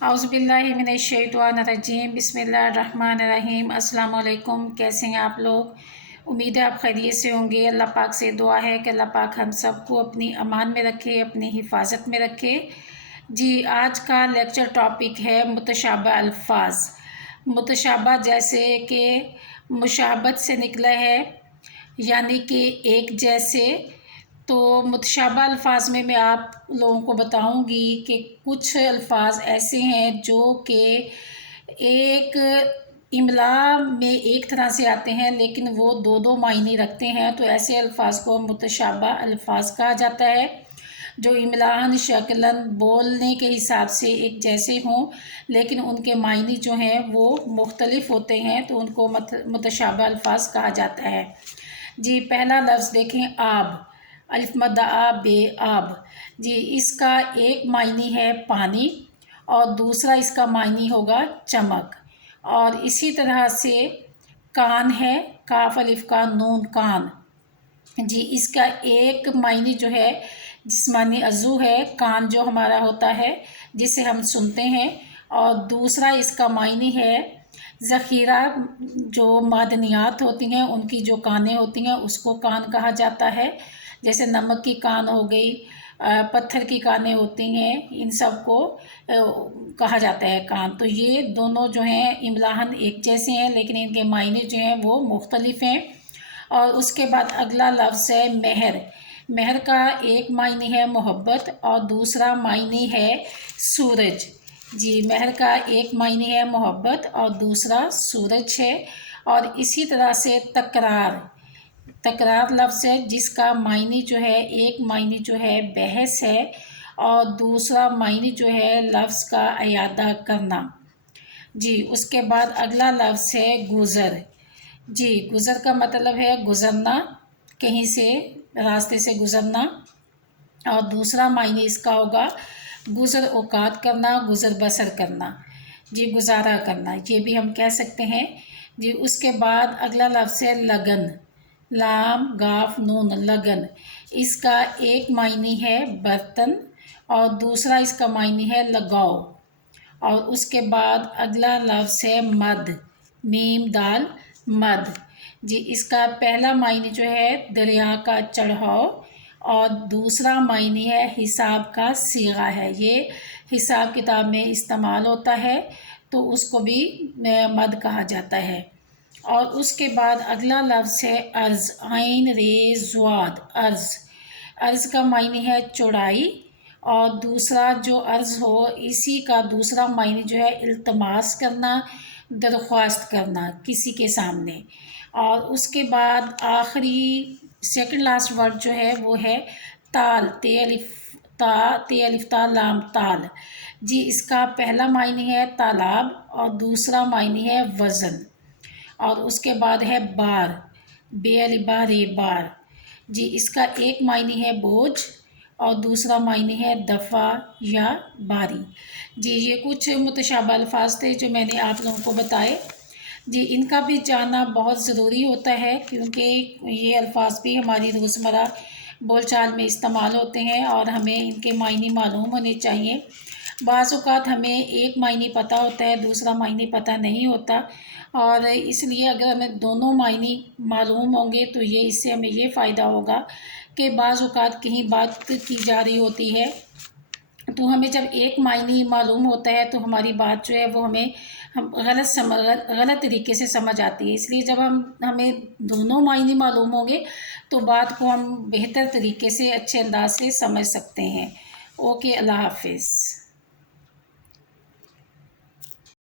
औज़ुबिल्लाहिमिनश्शैतानिर्रजीम बिस्मिल्लाहिर्रहमानिर्रहीम। अस्सलाम वालेकुम। कैसे हैं आप लोग? उम्मीद है आप खैरियत से होंगे। अल्लाह पाक से दुआ है कि अल्लाह पाक हम सबको अपनी अमान में रखे, अपनी हिफाजत में रखे। जी, आज का लेक्चर टॉपिक है मुतशाबह अल्फाज। मुतशाबह जैसे कि मुशाबत से निकला है, यानी कि एक जैसे। तो मुतशाबह अल्फाज में मैं आप लोगों को बताऊंगी कि कुछ अल्फाज ऐसे हैं जो कि एक इमला में एक तरह से आते हैं लेकिन वो दो दो मायने रखते हैं। तो ऐसे अल्फाज को मुतशाबह अल्फाज कहा जाता है, जो इमलान शक्लन बोलने के हिसाब से एक जैसे हों लेकिन उनके मायने जो हैं वो मुख्तलिफ होते हैं, तो उनको मुतशाबह अल्फाज कहा जाता है। जी, पहला लफ्ज़ देखें, आब। अलिफ मद्दा आ बे, आब। जी, इसका एक मायने है पानी और दूसरा इसका मायने होगा चमक। और इसी तरह से कान है, काफ अलिफ का नून, कान। जी, इसका एक मायने जो है जिस्मानी अज़ू है, कान जो हमारा होता है जिसे हम सुनते हैं, और दूसरा इसका मायने है ज़ख़ीरा, जो मादनियात होती हैं उनकी जो कानें होती हैं उसको कान कहा जाता है। जैसे नमक की कान हो गई, पत्थर की कानें होती हैं, इन सब को कहा जाता है कान। तो ये दोनों जो हैं इमलाहन एक जैसे हैं लेकिन इनके मायने जो हैं वो मुख्तलिफ हैं। और उसके बाद अगला लफ्ज़ है महर। महर का एक मायने है मोहब्बत और दूसरा मायने है सूरज। जी, महर का एक मायने है मोहब्बत और दूसरा सूरज है। और इसी तरह से तकरार। तकरार लफ्ज़ है जिसका मायने जो है, एक मायने जो है बहस है और दूसरा मायने जो है लफ्ज़ का इयादा करना। जी, उसके बाद अगला लफ्ज़ है गुज़र। जी, गुज़र का मतलब है गुज़रना, कहीं से रास्ते से गुज़रना। और दूसरा मायने इसका होगा गुज़र औक़ात करना, गुज़र बसर करना। जी, गुज़ारा करना, ये भी हम कह सकते हैं। जी, उसके बाद अगला लफ्ज़ है लगन। लाम गाफ नून, लगन। इसका एक मायने है बर्तन और दूसरा इसका मायने है लगाओ। और उसके बाद अगला लफ्ज़ है मद। मीम दाल, मद। जी, इसका पहला मायने जो है दरिया का चढ़ाव और दूसरा मायने है हिसाब का सीगा है। ये हिसाब किताब में इस्तेमाल होता है तो उसको भी मद कहा जाता है। और उसके बाद अगला लफ्ज़ है अर्ज़। आइन रे ज़्वाद, अर्ज़। अर्ज़ का मायने है चौड़ाई और दूसरा जो अर्ज़ हो इसी का दूसरा मायने जो है इल्तमास करना, दरख्वास्त करना किसी के सामने। और उसके बाद आखिरी सेकंड लास्ट वर्ड जो है वो है ताल। ते अलिफ ता लाम, ताल। जी, इसका पहला मायने है तालाब और दूसरा मायने है वज़न। और उसके बाद है बार। बे अलिफ बा रे, बार। जी, इसका एक मायने है बोझ और दूसरा मायने है दफ़ा या बारी। जी, ये कुछ मुतशाबह अल्फाज थे जो मैंने आप लोगों को बताए। जी, इनका भी जानना बहुत ज़रूरी होता है क्योंकि ये अल्फाज भी हमारी रोज़मर्रा बोलचाल में इस्तेमाल होते हैं और हमें इनके मायने मालूम होने चाहिए। बाज़ औक़ात हमें एक मायने पता होता है, दूसरा मायने पता नहीं होता, और इसलिए अगर हमें दोनों मायने मालूम होंगे तो ये इससे हमें ये फ़ायदा होगा कि बाज़ औक़ात कहीं बात की जा रही होती है तो हमें जब एक मायने मालूम होता है तो हमारी बात जो है वो हम गलत तरीके से समझ आती है। इसलिए जब हमें दोनों मायने मालूम होंगे तो बात को हम बेहतर तरीके से, अच्छे अंदाज से समझ सकते हैं। ओके, अल्लाह हाफ़िज़।